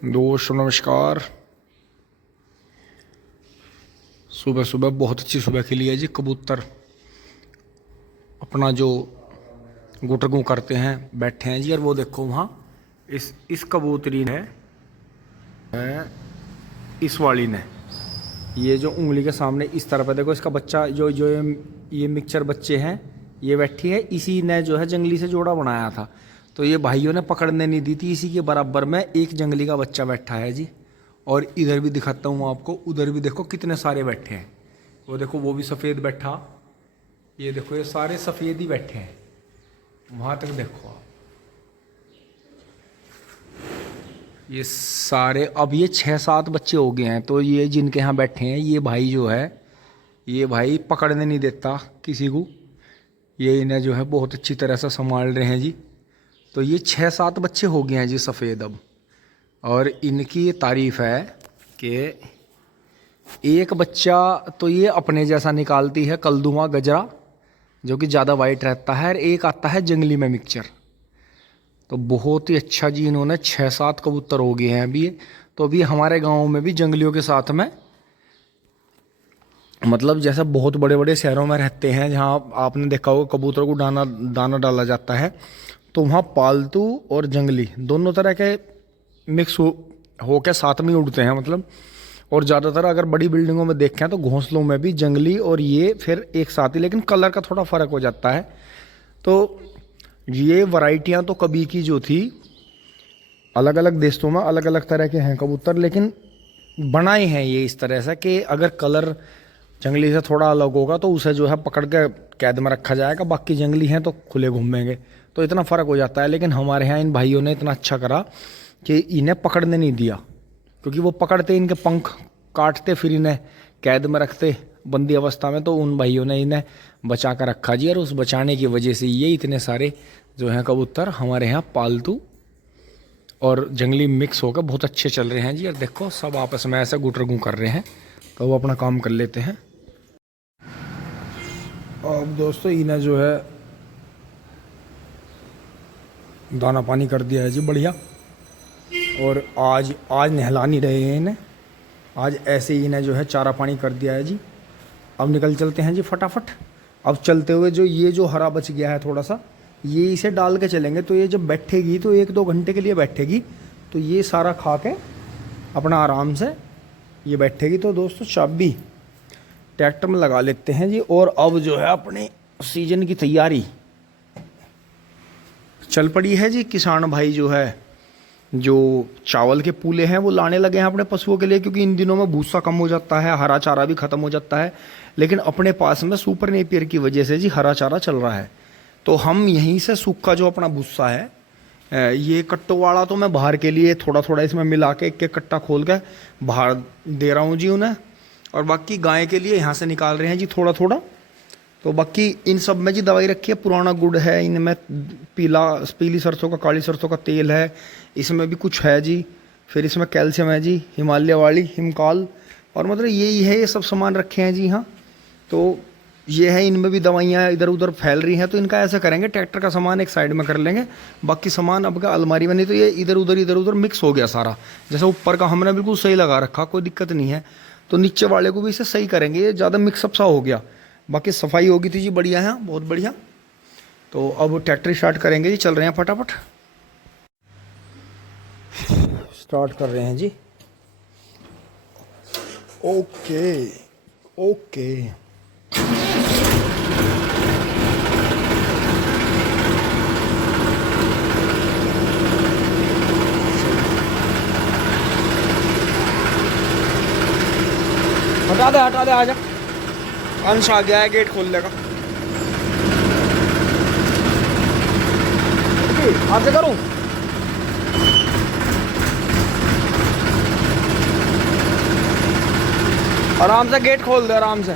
दोस्तों नमस्कार। सुबह सुबह बहुत अच्छी सुबह खिली है जी। कबूतर अपना जो गुटरगू करते हैं बैठे हैं जी। और वो देखो वहाँ इस कबूतरी ने इस वाली ने ये जो उंगली के सामने इस तरफ है, देखो इसका बच्चा जो जो ये मिक्सचर बच्चे हैं, ये बैठी है। इसी ने जो है जंगली से जोड़ा बनाया था, तो ये भाइयों ने पकड़ने नहीं दी थी। इसी के बराबर में एक जंगली का बच्चा बैठा है जी। और इधर भी दिखाता हूँ आपको, उधर भी देखो कितने सारे बैठे हैं। वो देखो वो भी सफ़ेद बैठा, ये देखो ये सारे सफ़ेद ही बैठे हैं। वहाँ तक देखो आप, ये सारे अब ये 6-7 बच्चे हो गए हैं। तो ये जिनके यहाँ बैठे हैं, ये भाई जो है, ये भाई पकड़ने नहीं देता किसी को। ये इन्हें जो है बहुत अच्छी तरह से संभाल रहे हैं जी। तो ये 6-7 बच्चे हो गए हैं जी सफ़ेद अब। और इनकी ये तारीफ़ है कि एक बच्चा तो ये अपने जैसा निकालती है, कलदुमा गजरा, जो कि ज़्यादा वाइट रहता है। और एक आता है जंगली में मिक्सचर। तो बहुत ही अच्छा जी, इन्होंने 6-7 कबूतर हो गए हैं अभी। तो अभी हमारे गांव में भी जंगलियों के साथ में, मतलब जैसे बहुत बड़े बड़े शहरों में रहते हैं जहां आपने देखा होगा कबूतरों को दाना डाला जाता है, तो वहाँ पालतू और जंगली दोनों तरह के मिक्स हो के साथ में उड़ते हैं मतलब। और ज़्यादातर अगर बड़ी बिल्डिंगों में देखें तो घोंसलों में भी जंगली और ये फिर एक साथ ही, लेकिन कलर का थोड़ा फ़र्क हो जाता है। तो ये वैरायटियां तो कभी की जो थी, अलग अलग देशों में अलग अलग तरह के हैं कबूतर, लेकिन बनाए हैं ये इस तरह से कि अगर कलर जंगली से थोड़ा अलग होगा तो उसे जो है पकड़ के कैद में रखा जाएगा, बाकी जंगली हैं तो खुले घूमेंगे। तो इतना फ़र्क हो जाता है। लेकिन हमारे यहाँ इन भाइयों ने इतना अच्छा करा कि इन्हें पकड़ने नहीं दिया, क्योंकि वो पकड़ते इनके पंख काटते, फिर इन्हें कैद में रखते बंदी अवस्था में। तो उन भाइयों ने इन्हें बचा कर रखा जी। और उस बचाने की वजह से ये इतने सारे जो हैं कबूतर हमारे यहाँ पालतू और जंगली मिक्स होकर बहुत अच्छे चल रहे हैं जी। और देखो सब आपस में ऐसा गुटरगू कर रहे हैं, तो वो अपना काम कर लेते हैं। अब दोस्तों इन्हें जो है दाना पानी कर दिया है जी बढ़िया। और आज नहला नहीं रहे हैं इन्हें, आज ऐसे ही इन्हें जो है चारा पानी कर दिया है जी। अब निकल चलते हैं जी फटाफट। अब चलते हुए ये जो हरा बच गया है थोड़ा सा, ये इसे डाल के चलेंगे। तो ये जब बैठेगी तो 1-2 घंटे के लिए बैठेगी, तो ये सारा खा के अपना आराम से ये बैठेगी। तो दोस्तों चाबी ट्रैक्टर में लगा लेते हैं जी। और अब जो है अपने सीजन की तैयारी चल पड़ी है जी। किसान भाई जो है, जो चावल के पूले हैं वो लाने लगे हैं अपने पशुओं के लिए, क्योंकि इन दिनों में भूसा कम हो जाता है, हरा चारा भी ख़त्म हो जाता है। लेकिन अपने पास में सुपर नेपियर की वजह से जी हरा चारा चल रहा है। तो हम यहीं से सूखा जो अपना भूसा है, ये कट्टों वाला तो मैं बाहर के लिए थोड़ा थोड़ा इसमें मिला के एक कट्टा खोल के बाहर दे रहा हूँ जी उन्हें। और बाकी गाय के लिए यहाँ से निकाल रहे हैं जी थोड़ा थोड़ा। तो बाकी इन सब में जी दवाई रखी है, पुराना गुड़ है इनमें, पीली सरसों का, काली सरसों का तेल है, इसमें भी कुछ है जी। फिर इसमें कैल्शियम है जी, हिमालय वाली हिमकाल, और मतलब यही है, ये सब सामान रखे हैं जी। हाँ, तो ये है, इनमें भी दवाइयाँ इधर उधर फैल रही हैं। तो इनका ऐसा करेंगे, ट्रैक्टर का सामान एक साइड में कर लेंगे, बाकी सामान अब का अलमारी में, नहीं तो ये इधर उधर मिक्स हो गया सारा। जैसे ऊपर का हमने बिल्कुल सही लगा रखा, कोई दिक्कत नहीं है, तो नीचे वाले को भी इसे सही करेंगे। ये ज़्यादा मिक्सअप सा हो गया, बाकी सफाई होगी थी जी बढ़िया है, बहुत बढ़िया। तो अब ट्रैक्टर स्टार्ट करेंगे जी, चल रहे हैं फटाफट स्टार्ट कर रहे हैं जी। ओके ओके, हटा दे आजा। अंश आ गया है, गेट खोल लेगा। आगे करूं, आराम से गेट खोल दे, आराम से।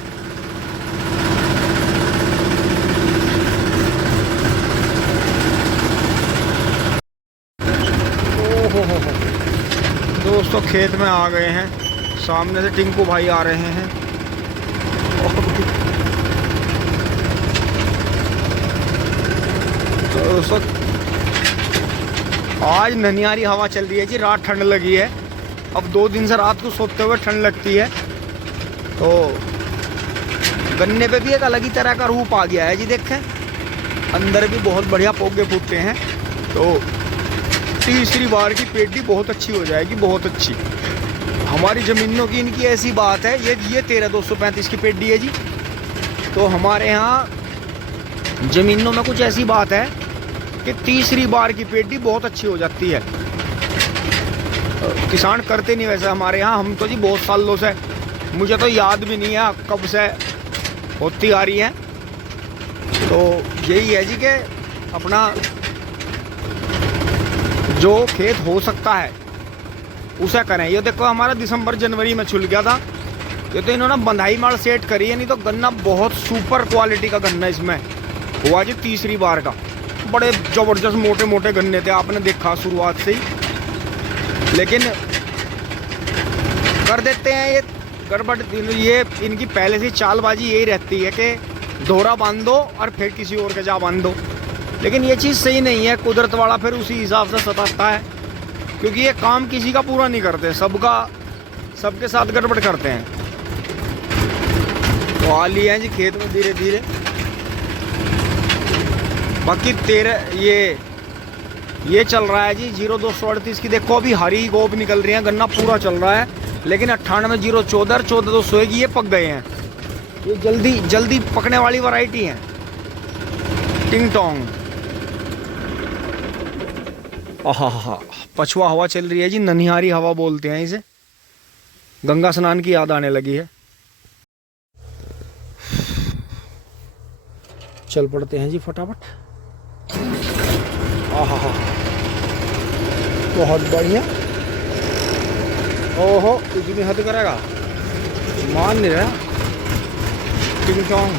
ओहो दोस्तों, खेत में आ गए हैं। सामने से टिंकू भाई आ रहे हैं। तो आज ननिहारी हवा चल रही है जी, रात ठंड लगी है। अब 2 दिन से रात को सोते हुए ठंड लगती है, तो गन्ने पे भी एक अलग ही तरह का रूप आ गया है जी। देखें अंदर भी बहुत बढ़िया पौधे फूटते हैं। तो तीसरी बार की पेटी बहुत अच्छी हो जाएगी, बहुत अच्छी। हमारी ज़मीनों की इनकी ऐसी बात है, ये 13,235 की पेटी है जी। तो हमारे यहाँ ज़मीनों में कुछ ऐसी बात है कि तीसरी बार की पेटी बहुत अच्छी हो जाती है। किसान करते नहीं वैसे हमारे यहाँ, हम तो जी बहुत सालों से, मुझे तो याद भी नहीं है कब से होती आ रही है। तो यही है जी कि अपना जो खेत हो सकता है उसे करें। ये देखो हमारा दिसंबर जनवरी में छुल गया था, ये तो इन्होंने बंधाई माल सेट करी है। नहीं तो गन्ना बहुत सुपर क्वालिटी का गन्ना इसमें हुआ जी तीसरी बार का। बड़े ज़बरदस्त मोटे मोटे गन्ने थे, आपने देखा शुरुआत से ही। लेकिन कर देते हैं ये गड़बड़, ये इनकी पहले से चालबाजी यही रहती है कि दोहरा बांध दो और फिर किसी और के जा बांध दो। लेकिन ये चीज़ सही नहीं है। कुदरत वाला फिर उसी हिसाब से सताता है, क्योंकि ये काम किसी का पूरा नहीं करते, सबके साथ गड़बड़ करते हैं। तो आ लिए हैं जी खेत में धीरे धीरे। बाकी ये चल रहा है जी 0238 की। देखो अभी हरी गोब निकल रही है, गन्ना पूरा चल रहा है। लेकिन 98,014 14,200 की ये पक गए हैं। ये जल्दी पकने वाली वैरायटी है, टिंग टोंग। आहा, पछुआ हवा चल रही है जी, ननिहारी हवा बोलते हैं इसे। गंगा स्नान की याद आने लगी है। चल पड़ते हैं जी फटाफट। आहा, बहुत बढ़िया। ओहो, इतनी हद करेगा, मान नहीं रहा। टिंग टोंग।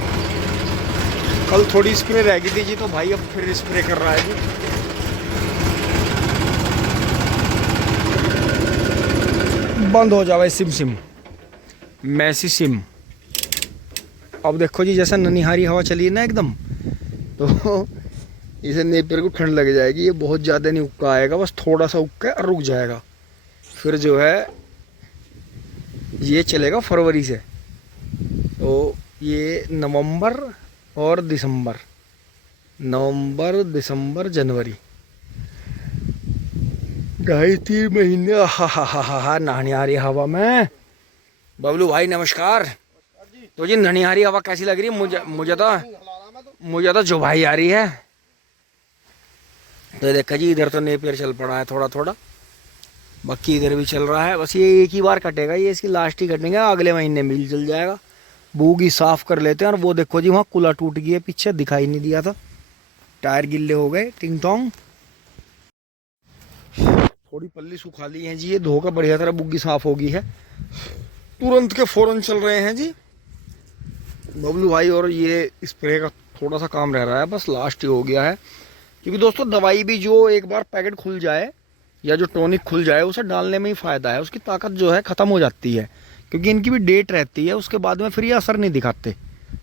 कल थोड़ी स्प्रे रह गई थी जी, तो भाई अब फिर स्प्रे कर रहा है जी। बंद हो जावे सिम मैसी सिम। अब देखो जी जैसा ननिहारी हवा चली है ना एकदम, तो इसे नेपियर को ठंड लग जाएगी। ये बहुत ज़्यादा नहीं उक्का आएगा, बस थोड़ा सा उक्का और रुक जाएगा। फिर जो है ये चलेगा फरवरी से। तो ये नवंबर और दिसंबर, नवंबर दिसंबर जनवरी, 2.5-3 महीने। हा ननिहारी हवा में। बबलू भाई नमस्कार। तो जी ननिहारी हवा कैसी लग रही है? मुझे तो जुबाई आ रही है। तो देखा जी इधर तो नेपियर चल पड़ा है थोड़ा थोड़ा, बाकी इधर भी चल रहा है। बस ये एक ही बार कटेगा, ये इसकी लास्ट ही कटेंगे, अगले महीने मिल चल जाएगा। बूगी साफ कर लेते हैं। और वो देखो जी वहाँ कुला टूट गई है, पीछे दिखाई नहीं दिया था, टायर गिल्ले हो गए। टिंग टोंग। थोड़ी पल्ली सुखा ली है जी, ये धोकर बढ़िया तरह बुग्गी साफ होगी है। तुरंत के फौरन चल रहे हैं जी बबलू भाई। और ये स्प्रे का थोड़ा सा काम रह रहा है, बस लास्ट ही हो गया है। क्योंकि दोस्तों दवाई भी जो एक बार पैकेट खुल जाए या जो टॉनिक खुल जाए, उसे डालने में ही फ़ायदा है। उसकी ताकत जो है ख़त्म हो जाती है, क्योंकि इनकी भी डेट रहती है, उसके बाद में फिर ये असर नहीं दिखाते।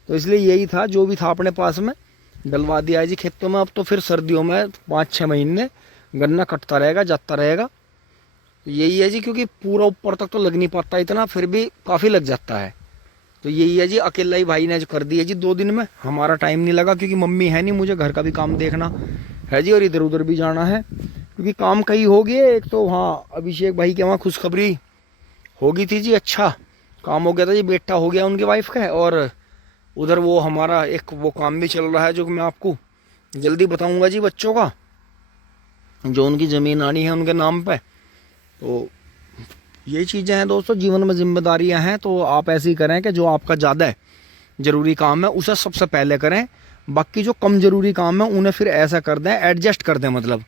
तो इसलिए यही था, जो भी था अपने पास में डलवा दिया है जी खेतों में। अब तो फिर सर्दियों में 5-6 महीने गन्ना कटता रहेगा, जाता रहेगा। तो यही है जी, क्योंकि पूरा ऊपर तक तो लग नहीं पाता इतना, फिर भी काफ़ी लग जाता है। तो यही है जी, अकेला ही भाई ने जो कर दिया जी 2 दिन में। हमारा टाइम नहीं लगा, क्योंकि मम्मी है नहीं, मुझे घर का भी काम देखना है जी, और इधर उधर भी जाना है, क्योंकि काम कहीं हो गया। एक तो हाँ अभिषेक भाई के वहाँ खुशखबरी हो गई थी जी, अच्छा काम हो गया था जी, बेटा हो गया उनके वाइफ का। और उधर वो हमारा एक वो काम भी चल रहा है, जो मैं आपको जल्दी बताऊँगा जी, बच्चों का जो उनकी ज़मीन आनी है उनके नाम पे। तो ये चीज़ें हैं दोस्तों, जीवन में जिम्मेदारियां हैं। तो आप ऐसे ही करें कि जो आपका ज़्यादा ज़रूरी काम है उसे सबसे पहले करें, बाकी जो कम ज़रूरी काम है उन्हें फिर ऐसा कर दें, एडजस्ट कर दें। मतलब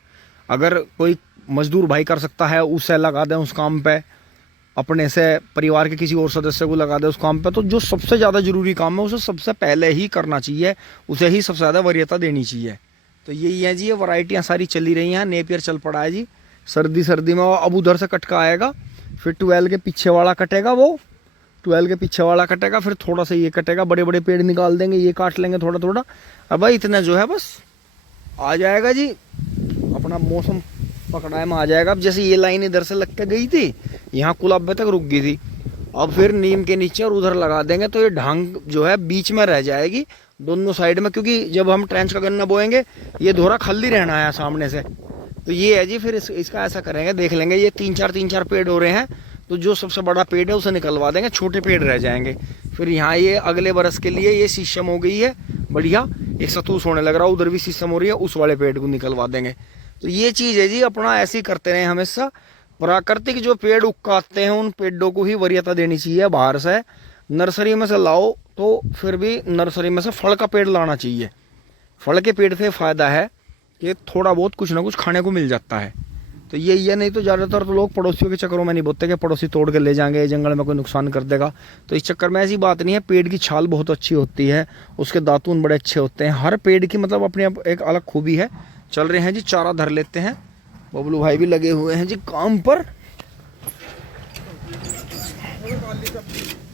अगर कोई मजदूर भाई कर सकता है उसे लगा दें उस काम पे, अपने से परिवार के किसी और सदस्य को लगा दें उस काम पे। तो जो सबसे ज़्यादा ज़रूरी काम है उसे सबसे पहले ही करना चाहिए, उसे ही सबसे ज़्यादा वरीयता देनी चाहिए। तो यही है जी, ये वैरायटियाँ सारी चली रही हैं। नेपियर चल पड़ा है जी सर्दी में। अब उधर से कटका आएगा, फिर 12 के पीछे वाला कटेगा, वो 12 के पीछे वाला कटेगा, फिर थोड़ा सा ये कटेगा, बड़े बड़े पेड़ निकाल देंगे, ये काट लेंगे थोड़ा थोड़ा। अब भाई इतना जो है बस आ जाएगा जी, अपना मौसम पकड़ाए में आ जाएगा। अब जैसे ये लाइन इधर से लग के गई थी, यहाँ कुलाबे तक रुक गई थी, अब फिर नीम के नीचे और उधर लगा देंगे तो ये ढांग जो है बीच में रह जाएगी दोनों साइड में, क्योंकि जब हम ट्रेंच का गन्ना बोएंगे ये धोरा खाली रहना है सामने से। तो ये है जी, फिर इसका ऐसा करेंगे, देख लेंगे ये तीन चार पेड़ हो रहे हैं, तो जो सबसे बड़ा पेड़ है उसे निकलवा देंगे, छोटे पेड़ रह जाएंगे। फिर यहाँ ये अगले बरस के लिए ये शीशम हो गई है बढ़िया, एक सतूस होने लग रहा है, उधर भी शीशम हो रही है, उस वाले पेड़ को निकलवा देंगे। तो ये चीज़ है जी, अपना ऐसे ही करते रहे हमेशा। प्राकृतिक जो पेड़ उगाते हैं उन पेड़ों को ही वरीयता देनी चाहिए। बाहर से नर्सरी में से लाओ तो फिर भी नर्सरी में से फल का पेड़ लाना चाहिए। फल के पेड़ से फ़ायदा है कि थोड़ा बहुत कुछ ना कुछ खाने को मिल जाता है। तो ये नहीं तो ज़्यादातर तो लोग पड़ोसियों के चक्करों में नहीं बोलते कि पड़ोसी तोड़ के ले जाएंगे, जंगल में कोई नुकसान कर देगा। तो इस चक्कर में ऐसी बात नहीं है। पेड़ की छाल बहुत अच्छी होती है, उसके दातून बड़े अच्छे होते हैं। हर पेड़ की मतलब अपनी एक अलग खूबी है। चल रहे हैं जी, चारा धर लेते हैं। बबलू भाई भी लगे हुए हैं जी काम पर।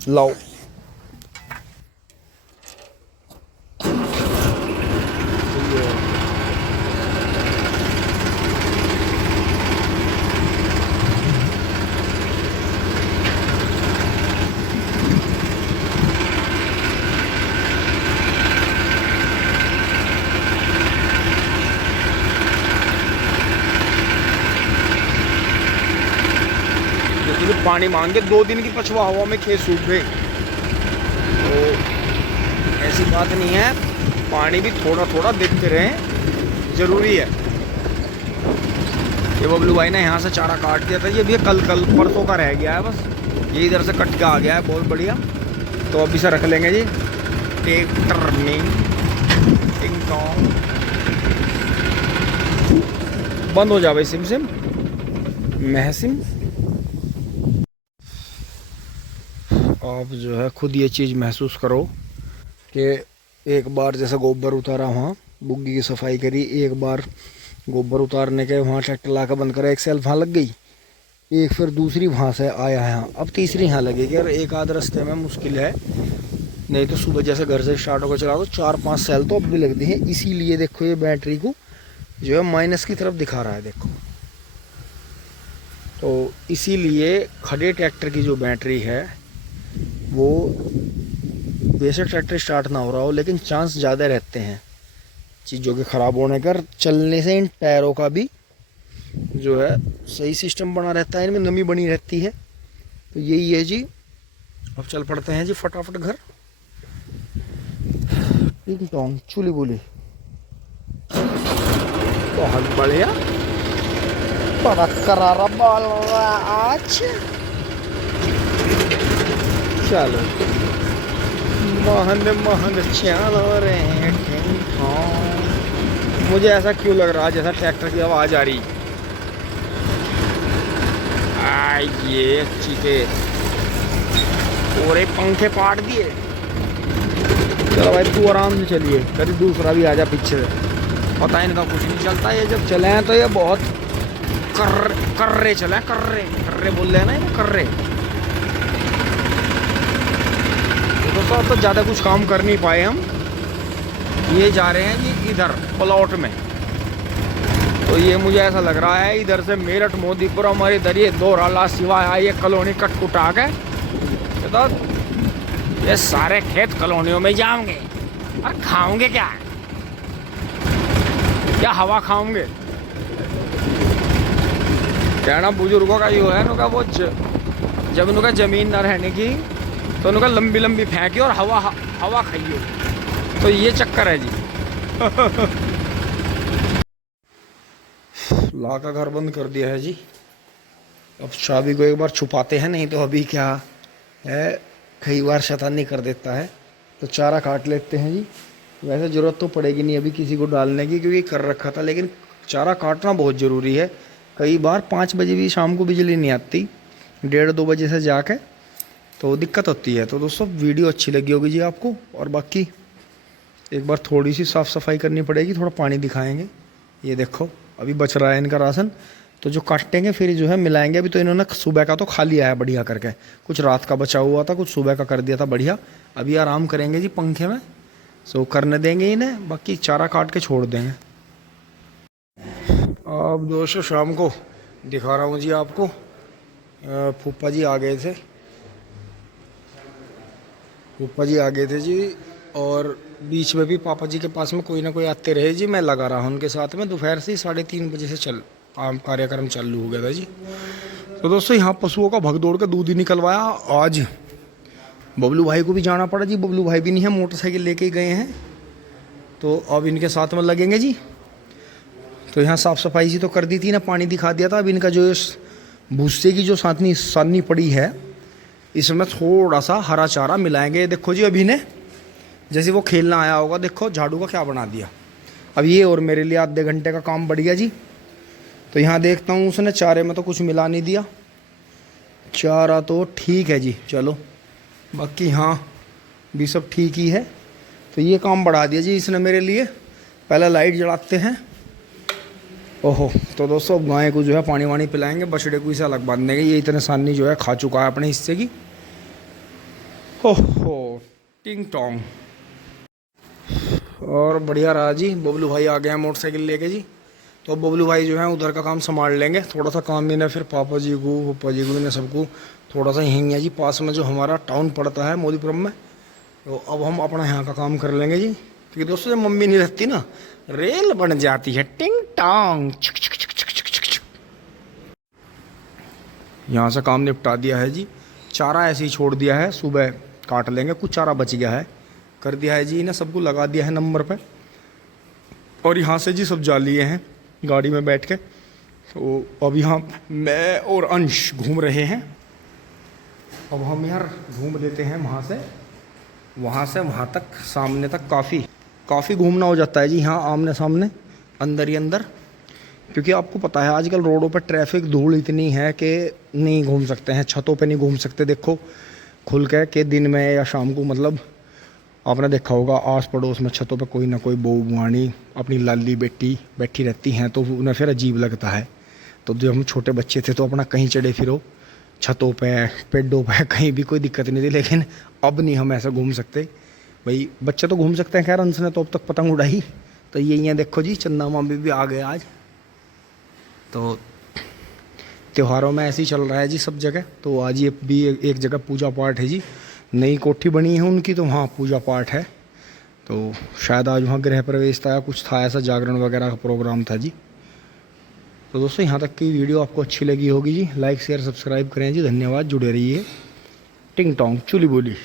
लाओ पानी मांगे, 2 दिन की पछुआ हवा में खेत सूख गए। तो ऐसी बात नहीं है, पानी भी थोड़ा थोड़ा देते रहें, ज़रूरी है। ये बबलू भाई ने यहाँ से चारा काट दिया था, ये भी कल परसों का रह गया है बस, ये इधर से कट के आ गया है, बहुत बढ़िया। तो अभी से रख लेंगे जी ट्रैक्टर में। टिंग टोंग बंद हो जावे, सिम सिम महसिम। आप जो है खुद ये चीज़ महसूस करो कि एक बार जैसे गोबर उतारा, वहाँ बुग्गी की सफाई करी, एक बार गोबर उतारने के वहाँ ट्रैक्टर ला कर बंद करा, एक सेल्फ वहाँ लग गई, एक फिर दूसरी वहाँ से आया यहाँ, अब तीसरी यहाँ लगेगी। और एक आध रास्ते में मुश्किल है, नहीं तो सुबह जैसे घर से स्टार्ट होकर चला तो 4-5 सेल तो अब भी लगती हैं। इसीलिए देखो ये बैटरी को जो है माइनस की तरफ दिखा रहा है, देखो। तो इसीलिए खड़े ट्रैक्टर की जो बैटरी है वो, बेशक ट्रैक्टर स्टार्ट ना हो रहा हो, लेकिन चांस ज़्यादा रहते हैं चीज़ों के ख़राब होने का। चलने से इन टायरों का भी जो है सही सिस्टम बना रहता है, इनमें नमी बनी रहती है। तो यही है जी। अब चल पड़ते हैं जी फटाफट घर। टिंग टोंग चुली बुली बहुत बढ़िया, बड़ा करारा बाल आज। चलो महंद चल रहे हैं। मुझे ऐसा क्यों लग रहा है जैसा ट्रैक्टर की आवाज़ आ रही। ये चीते पूरे पंखे पाट दिए। चलो भाई तू आराम से चलिए, कभी दूसरा भी आ जा पीछे से, पता इनका कुछ नहीं चलता। ये जब चले हैं तो ये बहुत कर्रे चले, कर्रे बोल रहे हैं ना, ये कर्रे। दोस्तों अब तो ज़्यादा कुछ काम कर नहीं पाए हम, ये जा रहे हैं जी इधर प्लॉट में। तो ये मुझे ऐसा लग रहा है इधर से मेरठ मोदीपुर हमारी इधर ये दोहराला सिवाय आई ये कॉलोनी कट कुटा के, तो ये सारे खेत कॉलोनियों में जाओगे और खाओगे क्या हवा खाओगे। कहना बुजुर्गों का यो है, उनका वो जब उनका ज़मीन ना रहने की तो उनका लंबी लंबी फेंकी और हवा खाइए। तो ये चक्कर है जी। ला का घर बंद कर दिया है जी। अब चाबी को एक बार छुपाते हैं, नहीं तो अभी क्या है कई बार शैतानी कर देता है। तो चारा काट लेते हैं जी। वैसे ज़रूरत तो पड़ेगी नहीं अभी किसी को डालने की, क्योंकि कर रखा था, लेकिन चारा काटना बहुत ज़रूरी है। कई बार 5 बजे भी शाम को बिजली नहीं आती, 1:30-2 बजे से जाके, तो दिक्कत होती है। तो दोस्तों वीडियो अच्छी लगी होगी जी आपको, और बाकी एक बार थोड़ी सी साफ़ सफाई करनी पड़ेगी, थोड़ा पानी दिखाएंगे। ये देखो अभी बच रहा है इनका राशन, तो जो काटेंगे फिर जो है मिलाएंगे। अभी तो इन्होंने सुबह का तो खा लिया है बढ़िया करके, कुछ रात का बचा हुआ था, कुछ सुबह का कर दिया था बढ़िया। अभी आराम करेंगे जी पंखे में, सो करने देंगे इन्हें, बाकी चारा काट के छोड़ देंगे। अब दोस्तों शाम को दिखा रहा हूँ जी आपको। फूफा जी आ गए थे, फूफा जी आ गए थे जी। और बीच में भी पापा जी के पास में कोई ना कोई आते रहे जी। मैं लगा रहा उनके साथ में। दोपहर से 3:30 बजे से कार्यक्रम चालू हो गया था जी। तो दोस्तों यहाँ पशुओं का भगदौड़ का दूध ही निकलवाया। आज बबलू भाई को भी जाना पड़ा जी। बबलू भाई भी नहीं है, मोटरसाइकिल लेके ही गए हैं। तो अब इनके साथ में लगेंगे जी। तो यहाँ साफ़ सफाई जी तो कर दी थी ना, पानी दिखा दिया था। अब इनका जो भूसे की जो सानी पड़ी है, इसमें थोड़ा सा हरा चारा मिलाएंगे। देखो जी अभी ने जैसे वो खेलना आया होगा, देखो झाड़ू का क्या बना दिया। अब ये और मेरे लिए आधे घंटे का काम बढ़ गया जी। तो यहाँ देखता हूँ उसने चारे में तो कुछ मिला नहीं दिया। चारा तो ठीक है जी, चलो बाकी हाँ भी सब ठीक ही है। तो ये काम बढ़ा दिया जी इसने मेरे लिए। पहले लाइट जलाते हैं। ओहो, तो दोस्तों अब गाय को जो है पानी वानी पिलाएंगे, बछड़े को इसे अलग बांध देंगे। ये इतने सानी जो है खा चुका है अपने हिस्से की। ओहो टिंग टोंग। और बढ़िया रहा जी। बबलू भाई आ गए हैं मोटरसाइकिल लेके जी। तो बबलू भाई जो है उधर का काम संभाल लेंगे। थोड़ा सा काम भी ना फिर पापा जी को पप्पा जी को इन्हें सबको थोड़ा सा यहीं है जी। पास में जो हमारा टाउन पड़ता है मोदीपुरम में, तो अब हम अपना यहाँ का काम कर लेंगे जी। क्योंकि दोस्तों जब मम्मी नहीं रहती ना, रेल बन जाती है टिंग टोंग। यहाँ से काम निपटा दिया है जी। चारा ऐसे ही छोड़ दिया है, सुबह काट लेंगे। कुछ चारा बच गया है, कर दिया है जी। इन्हें सबको लगा दिया है नंबर पे। और यहाँ से जी सब जा लिए हैं गाड़ी में बैठ के। तो अब यहाँ मैं और अंश घूम रहे हैं। अब हम यार घूम लेते हैं वहाँ से वहाँ तक, सामने तक। काफ़ी घूमना हो जाता है जी यहाँ आमने सामने, अंदर ही अंदर। क्योंकि आपको पता है आजकल रोडों पर ट्रैफिक धूल इतनी है कि नहीं घूम सकते हैं, छतों पे नहीं घूम सकते। देखो खुल के दिन में या शाम को, मतलब आपने देखा होगा आस पड़ोस में छतों पे कोई ना कोई बहू बुआनी अपनी लाली बेटी बैठी रहती हैं, तो उन्हें फिर अजीब लगता है। तो जब हम छोटे बच्चे थे तो अपना कहीं चढ़े फिरो, छतों पे पेड़ों पे, कहीं भी कोई दिक्कत नहीं थी। लेकिन अब नहीं हम ऐसा घूम सकते भाई। बच्चे तो घूम सकते हैं, खैर अंश ने तो अब तक पतंग उड़ाई। तो ये देखो जी चंदा मामी भी आ गए आज। तो त्योहारों में ऐसे ही चल रहा है जी सब जगह। तो आज ये भी एक जगह पूजा पाठ है जी। नई कोठी बनी है उनकी, तो वहाँ पूजा पाठ है। तो शायद आज वहाँ गृह प्रवेश था या कुछ था, ऐसा जागरण वगैरह का प्रोग्राम था जी। तो दोस्तों यहाँ तक की वीडियो आपको अच्छी लगी होगी जी। लाइक शेयर सब्सक्राइब करें जी। धन्यवाद, जुड़े रहिए। टिंग टोंग चुली बोली।